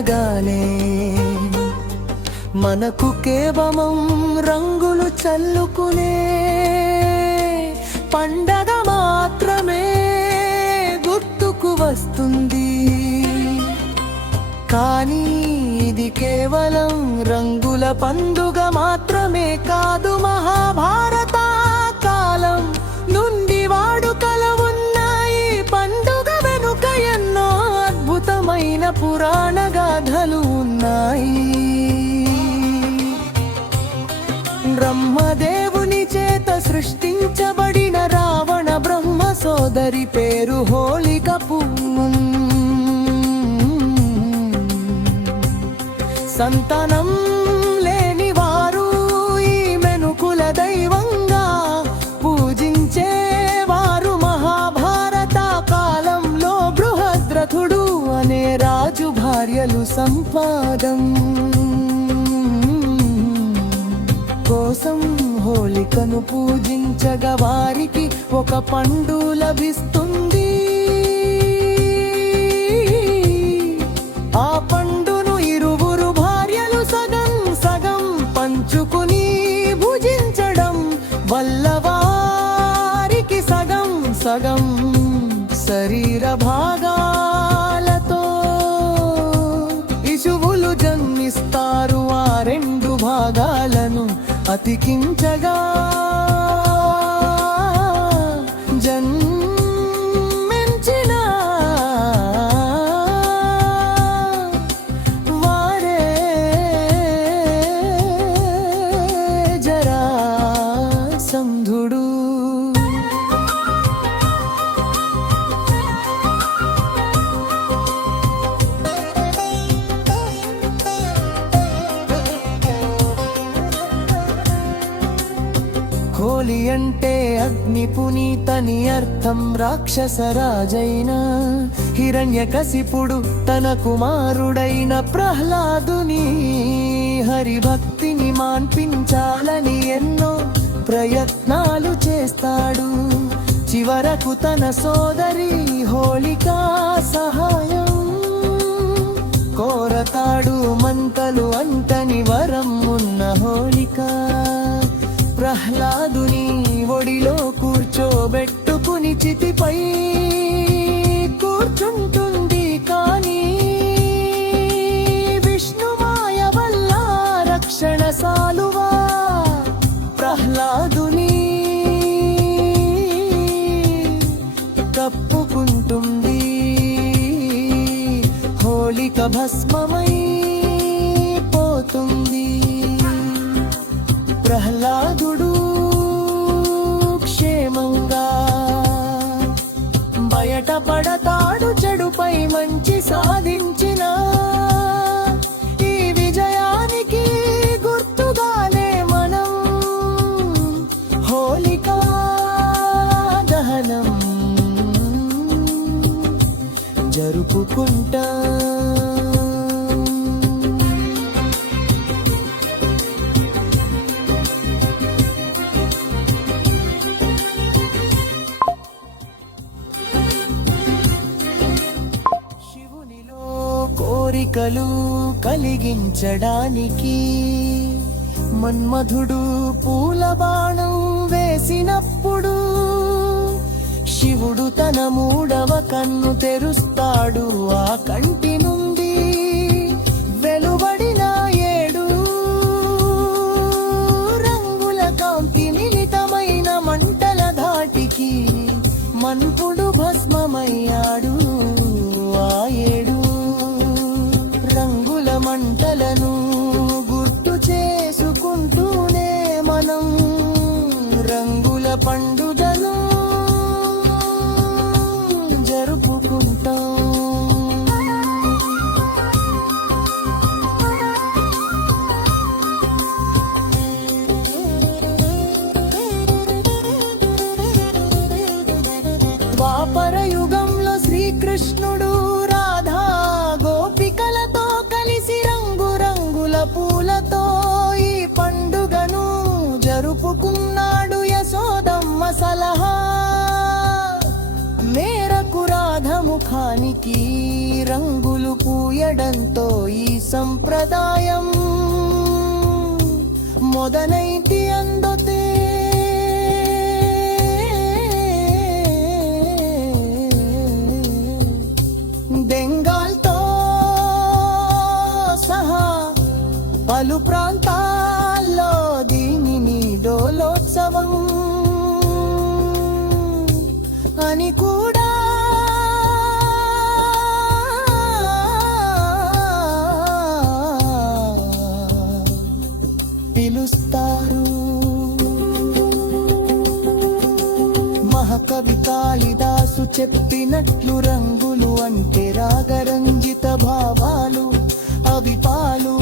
అనగానే మనకు కేవలం రంగులు చల్లుకునే పండగ మాత్రమే గుర్తుకు వస్తుంది. కానీ ఇది కేవలం రంగుల పండుగ మాత్రమే కాదు. మహాభారత కాలం నుండి వాడుకల ఉన్న ఈ పండుగ వెనుక ఎన్నో అద్భుతమైన పురాణ గాథలు ఉన్నాయి. బ్రహ్మదేవుని చేత సృష్టించబడిన రావణ బ్రహ్మ సోదరి పేరు హోళిక పూర్ణం. సంతానం లేని వారు ఈమెను కుల దైవంగా పూజించేవారు. మహాభారత కాలంలో బృహద్రథుడు అనే రాజు భార్యలు సంపాదం కోసం హోళికను పూజించగా వారికి ఒక పండు లభిస్తుంది. ఆ పండును ఇరువురు భార్యలు సగం సగం పంచుకుని భుజించడం వల్ల వారికి సగం సగం శరీర భాగాలతో శిశువులు జన్మిస్తారు. ఆ రెండు భాగాలను అతికించగా జన్మించిన వారే జరాసంధుడు. హోళి అంటే అగ్ని పునీతని అర్థం. రాక్షసరాజైన హిరణ్యకశిపుడు తన కుమారుడైన ప్రహ్లాదుని హరిభక్తిని మాన్పించాలని ఎన్నో ప్రయత్నాలు చేస్తాడు. చివరకు తన సోదరి హోళికా సహాయం కోరతాడు. మంటలు అంటని వరం ఉన్న హోళిక ప్రహ్లాదుని ఒడిలో కూర్చోబెట్టుకుని చితిపై కూర్చుంటుంది. కానీ విష్ణుమాయ వల్ల రక్షణ సాలువా ప్రహ్లాదుని కప్పుకుంటుంది. హోళిక భస్మమై పోతుంది. ప్రహ్లాదుడు క్షేమంగా బయటపడతాడు. చెడుపై మంచి సాధించిన ఈ విజయానికి గుర్తుగానే మనం హోళికా దహనం జరుపుకుంటాం. కోరికలు కలిగించడానికి మన్మధుడు పూల బాణం వేసినప్పుడు శివుడు తన మూడవ కన్ను తెరుస్తాడు. ఆ కంటి నుండి వెలువడిన 7 రంగుల కాంతి మిళితమైన మంటల ధాటికి మన్పుడు భస్మమయ్యాడు. ఆ 7 రంగుల మంటలను గుర్తు చేసుకుంటూనే మనం రంగుల పండుగను జరుపుకుంటాం. ద్వాపర యుగంలో శ్రీకృష్ణుడు రాధా గోపికలతో కలిసి రంగురంగుల పూలతో ఈ పండుగను జరుపుకున్నాడు. యశోదమ్మ సలహా మేరకు రాధ ముఖానికి రంగులు పూయడంతో ఈ సంప్రదాయం మొదలైంది అందుతే బెంగాల్తో సహా పలు ప్రాంతాల్లో దీనిని డోలోత్సవం అని కూడా పిలుస్తారు. మహాకవి కాళిదాసు చెప్పినట్లు రంగులు అంటే రాగరంజిత భావాలు, అవి పాలు